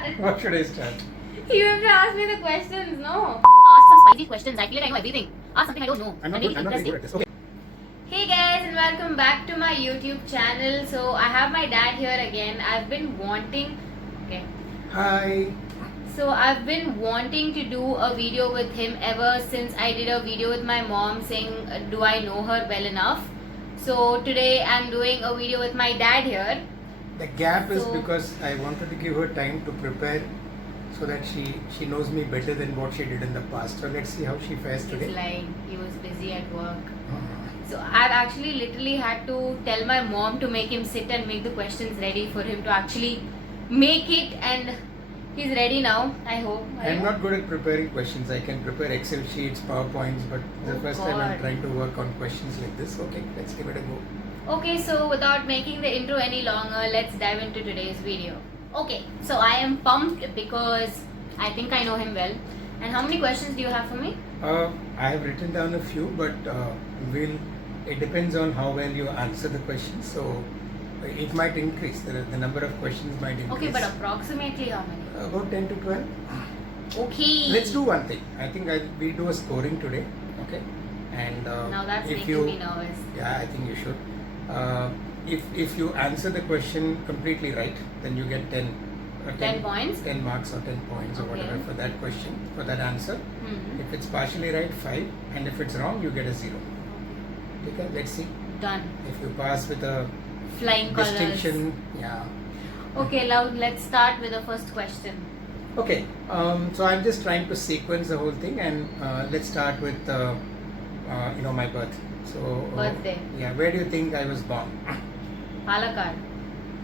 start? What should I start? You have to ask me the questions, no? Ask some spicy questions. I feel like I know everything. Ask something I don't know. I'm not Make it very good interesting. at this. Okay. Hey guys, and welcome back to my YouTube channel. So I have my dad here again. I've been wanting to do a video with him ever since I did a video with my mom saying do I know her well enough. So today I'm doing a video with my dad here. The gap is So- because I wanted to give her time to prepare so that she knows me better than what she did in the past. So let's see how she fares He's today. lying. He was busy at work. Uh, So I've actually literally had to tell my mom to make him sit and make the questions ready for him to actually make it, and he's ready now, I hope. Are I'm you? not good at preparing questions. I can prepare Excel sheets, PowerPoints, but the Oh first time I'm God. trying to work on questions like this. Okay, let's give it a go. Okay, so without making the intro any longer, let's dive into today's video. Okay, so I am pumped because I think I know him well. And how many questions do you have for me? I have written down a few, but it depends on how well you answer the questions. So it might increase. The number of questions might increase. Okay, but approximately how many? About 10 to 12. Okay. Let's do one thing. I think we do a scoring today. Okay. And Now that's if making you, me nervous. Yeah, I think you should. If you answer the question completely right, then you get 10. 10 points? 10 marks or 10 points or Okay. whatever for that question, for that answer. Hmm. If it's partially right, 5. And if it's wrong, you get a 0. Okay, let's see. Done. If you pass with a Flying colors. distinction, yeah. Okay, now let's start with the first question. Okay, so I'm just trying to sequence the whole thing, and let's start with my birth. So Birthday. Yeah, where do you think I was born? Palakkad.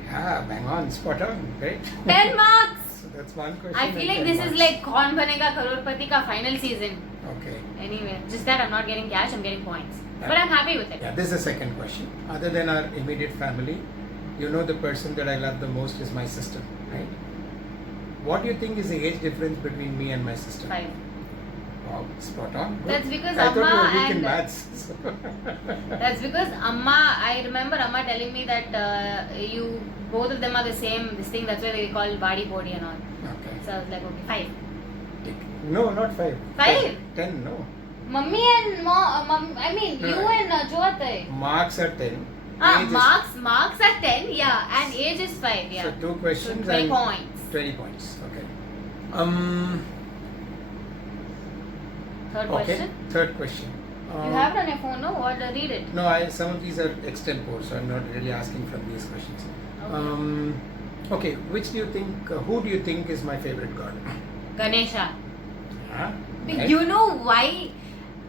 Yeah, bang on, spot on, right? 10 marks! So that's one question. I feel and like 10 this is marks. like Kaun Banega Crorepati ka final season. Okay. Anyway, just that I'm not getting cash, I'm getting points. Yeah. But I'm happy with it. Yeah, this is the second question. Other than our immediate family, you know the person that I love the most is my sister, right? What do you think is the age difference between me and my sister? 5. Wow, spot on. Good. That's because I thought you Amma were weak in and- maths. So That's because I remember Amma telling me that you both of them are the same this thing, that's why they call body body and all. Okay. So I was like, okay, 5. No, not 5. 5? 10, no. Mummy and you No. and Jyoti. Marks are 10. Ah, Age is- marks are 10, yeah, and age is 5, yeah. So 2 questions. So 20 and points. 20 points. Okay. Third Okay. question. Third question. You have it on your phone, no? What? Read it. No, some of these are extempore, so I'm not really asking from these questions. Okay, which do you think? Who do you think is my favorite god? Ganesha. Huh? You know why?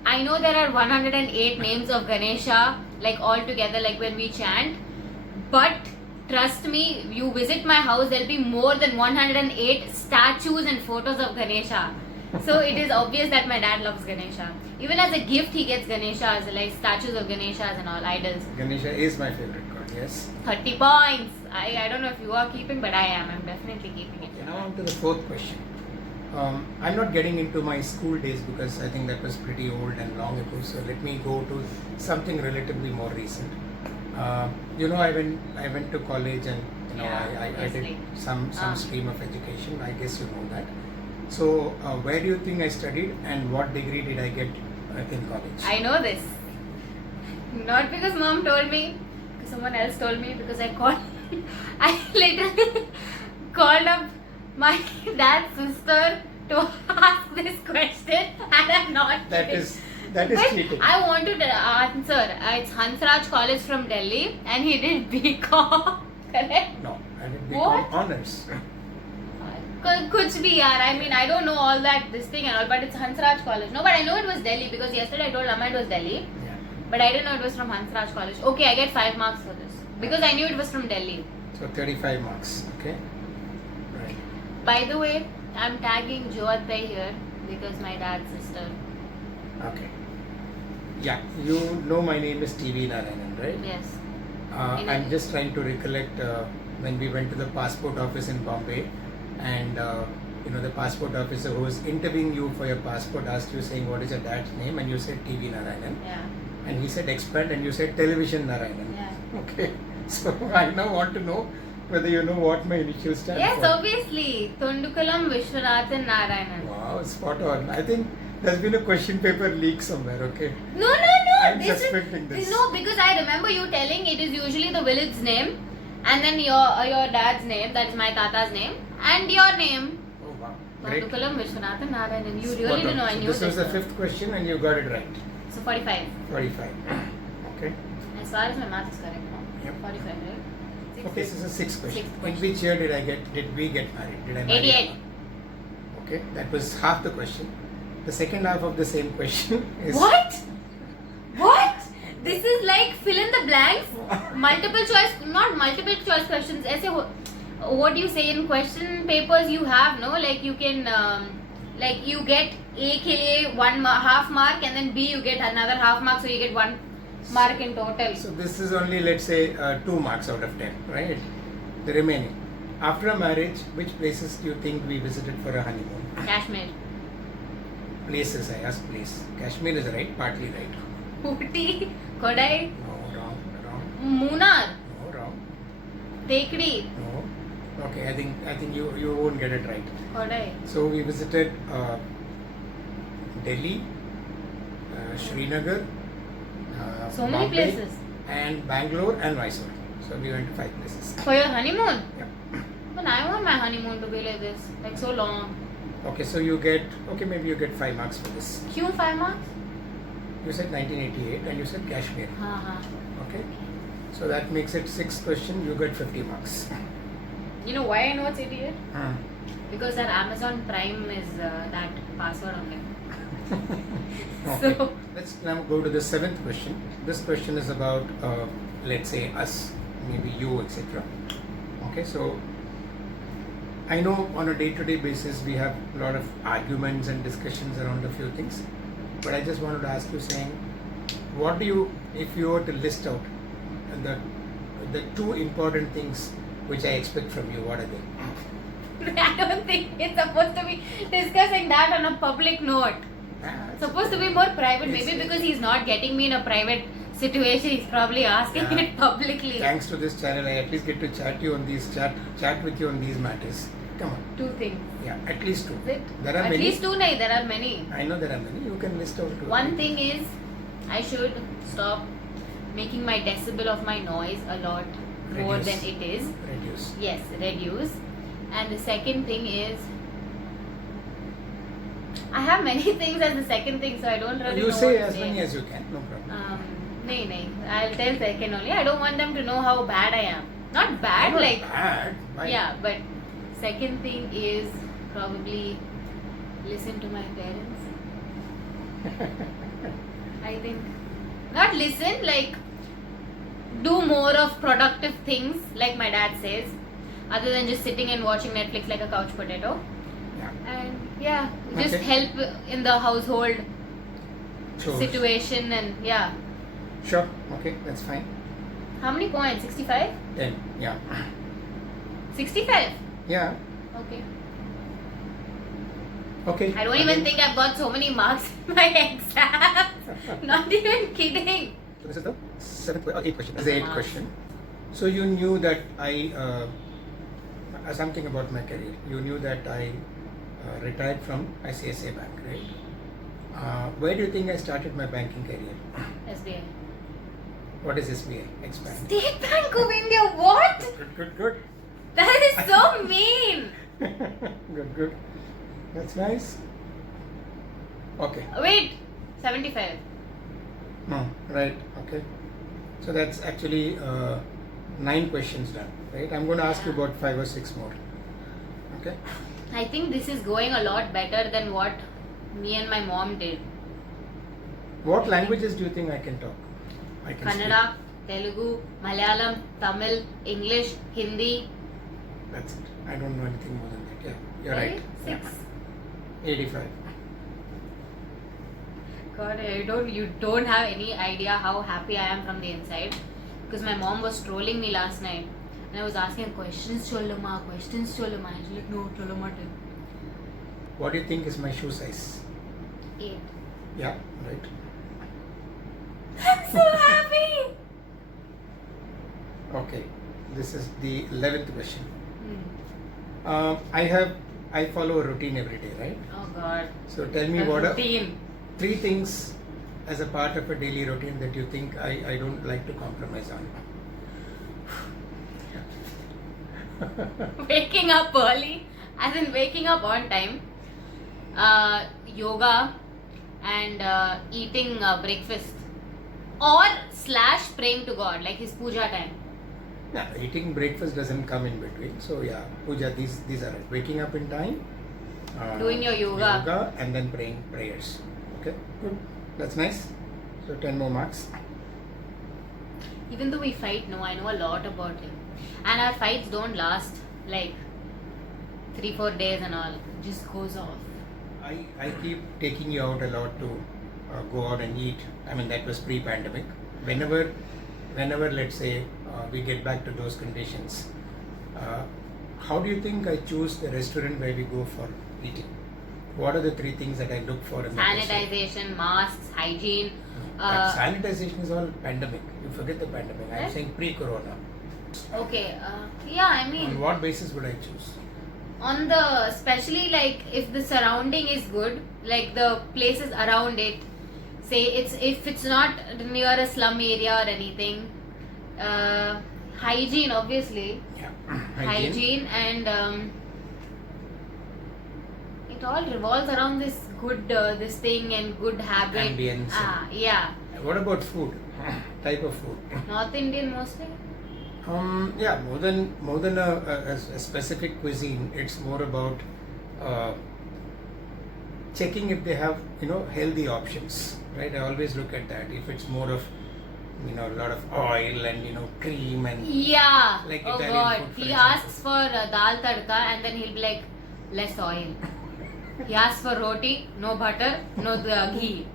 I know there are 108 names of Ganesha, like all together, like when we chant. But trust me, you visit my house, there'll be more than 108 statues and photos of Ganesha. So it is obvious that my dad loves Ganesha. Even as a gift, he gets Ganeshas, like statues of Ganeshas and all, idols. Ganesha is my favorite god. Yes. 30 points. I don't know if you are keeping, but I am. I'm definitely keeping it. Okay, now on to the fourth question. I'm not getting into my school days because I think that was pretty old and long ago. So let me go to something relatively more recent. I went to college, and Yeah, I did obviously. some stream of education. I guess you know that. So where do you think I studied, and what degree did I get in college? I know this. Not because mom told me, because someone else told me, because I literally called up my dad's sister to ask this question, and I'm not That kidding. is But cheating. I want to answer. It's Hansraj College from Delhi, and he did BCom. Correct? No, I did What? BCom honors. Kuch bhi yaar. I mean, I don't know all that, this thing and all, but it's Hansraj College. No, but I know it was Delhi because yesterday I told Amma it was Delhi. Yeah. But I didn't know it was from Hansraj College. Okay, I get 5 marks for this. Because I knew it was from Delhi. So 35 marks. Okay. Right. By the way, I'm tagging Jyoti here because my dad's sister. Okay. Yeah, you know my name is TV Narayanan, right? Yes. I'm just trying to recollect when we went to the passport office in Bombay, and the passport officer who was interviewing you for your passport asked you saying what is your dad's name, and you said TV Narayanan, Yeah. and he said expert, and you said television Narayanan. Yeah. Okay. So I now want to know whether you know what my initials stand Yes, for. obviously. Thundukalam Vishwanathan Narayanan. Wow, spot on. I think there's been a question paper leak somewhere, okay? No. I'm This suspecting this. No, because I remember you telling it is usually the village's name, and then your dad's name, that is my tata's name, and your name. Oh, wow. Great. Thundukalam Vishwanathan Narayanan. You Spot really on. didn't know I So knew this was the sir. fifth question and you got it right. So 45. 45. Okay. As far as my math is correct, no? Yep. 45, right? Six. Okay, this is the sixth question. Sixth In question. which year did we get married? Did I marry? 88. Okay, that was half the question. The second half of the same question is What? This is like fill in the blanks. Multiple choice, not multiple choice questions. ऐसे what do you say in question papers you have, no? Like you can, like you get A के लिए half mark and then B you get another half mark, so you get 1 mark in total. So this is only, let's say, 2 marks out of 10, right? The remaining. After a marriage, which places do you think we visited for a honeymoon? Kashmir. Places, I asked place. Kashmir is right, partly right. Ooty, Kodai, No, wrong. Munnar, No, wrong. Tekdi, No. Okay, I think you won't get it right. Kodai. So we visited Delhi, Srinagar, So many Bombay, places. and Bangalore and Mysore. So we went to 5 places. For your honeymoon? Yeah. But I want my honeymoon to be like this, like so long. Okay, so maybe you get 5 marks for this. क्यों 5 marks? You said 1988 and you said Kashmir. हाँ. Okay, so that makes it 6th question. You get 50 marks. You know why I know it's 88? Hmm. Because our Amazon Prime is that password only. Okay. So- Let's now go to the 7th question. This question is about, let's say, us, maybe you, etc. Okay, so I know on a day-to-day basis we have a lot of arguments and discussions around a few things, but I just wanted to ask you, saying, what do you, if you were to list out the 2 important things which I expect from you, what are they? I don't think it's supposed to be discussing that on a public note. It's supposed to be more private, maybe It's- because he's not getting me in a private situation, he's probably asking Yeah. it publicly. Thanks to this channel, I at least get to chat with you on these matters. Come on. 2 things. Yeah, at least 2. Is it? There are At many. least 2 nahi, there are many. I know there are many. You can list out 2. One thing is, I should stop making my decibel of my noise a lot more Reduce. than it is. Reduce. Yes, reduce. And the second thing is, I have many things as the second thing, so I don't really You know say what to as say. many as you can. No problem. Nahi. I'll tell second only. I don't want them to know how bad I am. Not bad, Not like bad. Why? yeah, but second thing is probably listen to my parents. I think not listen, like do more of productive things, like my dad says, other than just sitting and watching Netflix like a couch potato. Yeah. And yeah, just Okay. help in the household Chores. situation and yeah. Sure. Okay, that's fine. How many points? 65? 10. Yeah. 65? Yeah. Okay. Okay. I don't even think I've got so many marks in my exam. Not even kidding. So this is the 8th question. This is the 8th question. So you knew that something about my career. You knew that I retired from ICICI Bank, right? Where do you think I started my banking career? SBI. What is SBI? Expand. State Bank of India, what? Good. That is so mean. Good. That's nice. Okay. Wait, 75. No, right. Okay. So that's actually 9 questions done, right? I'm going to ask you about 5 or 6 more. Okay. I think this is going a lot better than what me and my mom did. What languages do you think I can talk? I can Kannada, Telugu, Malayalam, Tamil, English, Hindi. speak. That's it. I don't know anything more than that. Yeah, you're right. 6. Yeah. 85. God, you don't have any idea how happy I am from the inside. Because my mom was trolling me last night. And I was asking questions, Cholama. And she's like, no, Cholama. What do you think is my shoe size? 8. Yeah, right. I'm so happy. Okay. This is the 11th question. Hmm. I follow a routine every day, right? Oh God. So tell me The what are routine. 3 things as a part of a daily routine that you think I don't like to compromise on. Waking up early, as in waking up on time, yoga, and eating breakfast, or / praying to God, like his puja time. Yeah, eating breakfast doesn't come in between. So yeah, puja, these are it. Waking up in time, Doing your yoga. and then praying prayers. Okay, good. That's nice. So 10 more marks. Even though we fight, no, I know a lot about him, and our fights don't last like 3-4 days and all. It just goes off. I keep taking you out a lot to go out and eat. I mean, that was pre-pandemic. Whenever let's say we get back to those conditions, how do you think I choose the restaurant where we go for eating? What are the 3 things that I look for in the restaurant? Sanitization, masks, hygiene. But sanitization is all pandemic. You forget the pandemic. I'm Right. saying pre-corona. Okay, yeah, I mean, On what basis would I choose? on the, especially like if the surrounding is good, like the places around it, say if it's not near a slum area or anything, hygiene obviously, Yeah. hygiene and it all revolves around this good this thing and good habit. Ambience and- Yeah, What about food? Type of food. North Indian mostly. Yeah, more than a specific cuisine, it's more about checking if they have healthy options, right? I always look at that. If it's more of a lot of oil and cream and Yeah. Like Oh Italian God. food, for He example. asks for dal tadka and then he'll be like, less oil. He asks for roti, no butter, no ghee.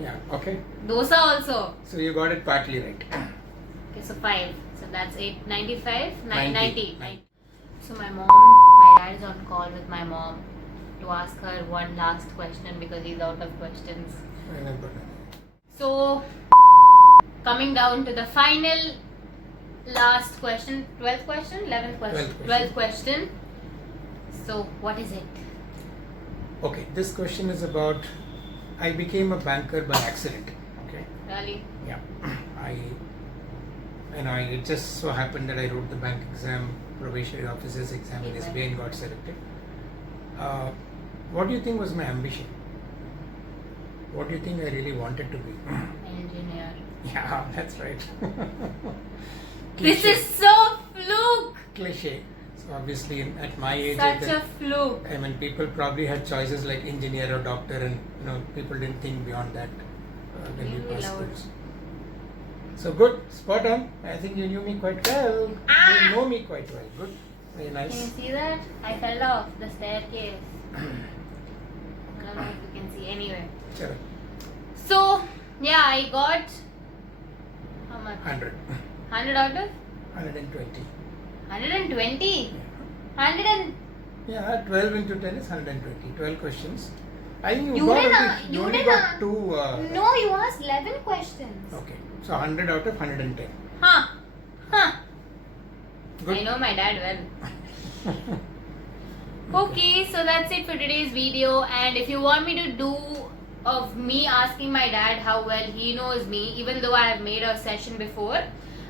yeah, okay. Dosa also. So you got it partly right. Okay, so 5. So that's 895, 90. 90. So my dad is on call with my mom to ask her one last question because he's out of questions. So coming down to the final last question, 12th question, 11th question, 12th question. So what is it? Okay, this question is about I became a banker by accident. Okay. Really? Yeah. It just so happened that I wrote the bank exam, probationary officer's exam in SBI and got selected. What do you think was my ambition? What do you think I really wanted to be? Engineer. Yeah, that's right. This Cliche. is so fluke. Cliche. So obviously at my age, Such a fluke. I mean, people probably had choices like engineer or doctor, and people didn't think beyond that when we Really passed loud. schools. So good, spot on. I think you knew me quite well. You know me quite well. Good, very Can nice. you see that? I fell off the staircase. I don't know if you can see. Anyway. Sure. So, yeah, I got how much? 100, 100 out of 120. 120? 100 and Yeah, 12 into 10 is 120. 12 questions. I think You got didn't, only- you only didn't, got 2. no, you asked 11 questions. Okay, so 100 out of 110. Huh. Good. I know my dad well. Okay, so that's it for today's video. And if you want me to do of me asking my dad how well he knows me, even though I have made a session before,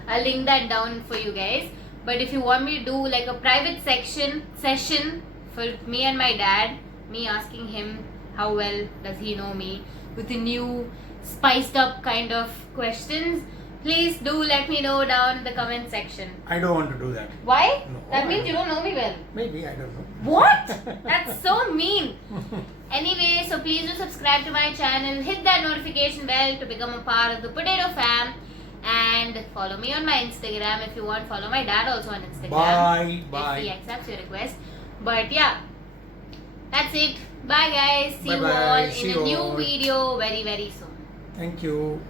I'll link that down for you guys. But if you want me to do like a private session for me and my dad, me asking him how well does he know me with the new spiced up kind of questions, please do let me know down in the comment section. I don't want to do that. Why? No, That I means you don't. don't know me well. Maybe, I don't know. What? That's so mean. Anyway, so please do subscribe to my channel, hit that notification bell to become a part of the Potato Fam, and follow me on my Instagram if you want. Follow my dad also on Instagram. Bye, If he bye. accepts your request. But yeah, that's it. Bye guys. See you Bye-bye. all See in a you new all. video very, very soon. Thank you.